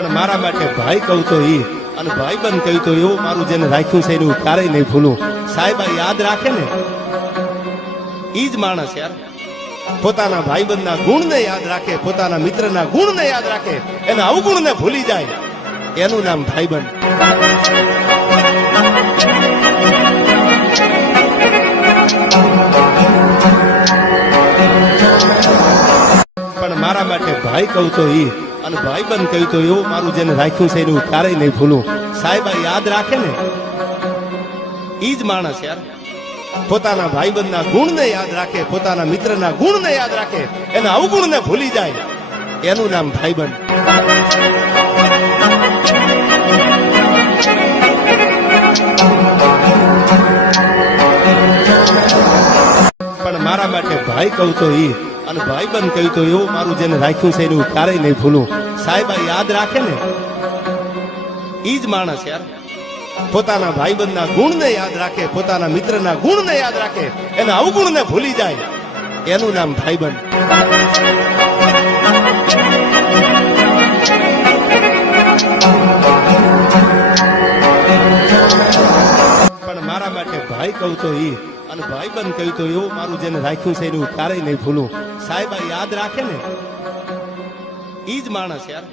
પણ મારા માટે ભાઈ કહું તો ઈ અને ભાઈબંધ કહ્યું તો એવું મારું જેને રાખ્યું છે એનું ક્યારેય નહીં ભૂલું. સાહેબ આ યાદ રાખે ને ઈ જ માણસ યાર. પોતાના ભાઈબંધના ગુણને યાદ રાખે, પોતાના મિત્રના ગુણને યાદ રાખે, એના અવગુણને ભૂલી જાય, એનું નામ ભાઈબંધ. પણ મારા માટે ભાઈ કહું તો ઈ અને ભાઈબંધ કહ્યું તો એવું મારું જેને રાખ્યું છે એનું ક્યારેય નહીં ભૂલું. સાહેબ આ યાદ રાખે ને ઈ જ માણસ યાર. પોતાના ભાઈબંધના ગુણને યાદ રાખે, પોતાના મિત્રના ગુણને યાદ રાખે, એના અવગુણને ભૂલી જાય, એનું નામ ભાઈબંધ. પણ મારા માટે ભાઈ કહું તો ઈ અને ભાઈબંધ કહ્યું તો એવું મારું જેને રાખ્યું છે એનું ક્યારેય નહીં ભૂલું. સાહેબ આ યાદ રાખે ને ઈ જ માણસ યાર. પોતાના ભાઈબંધના ગુણને યાદ રાખે, પોતાના મિત્રના ગુણને યાદ રાખે, એના અવગુણને ભૂલી જાય, એનું નામ ભાઈબંધ. પણ મારા માટે ભાઈ કહું તો ઈ અને ભાઈબંધ કહ્યું તો એવું મારું જેને રાખ્યું છે એનું ક્યારેય નહીં ભૂલું. સાહેબ આ યાદ રાખે ને ઈ જ માણસ યાર.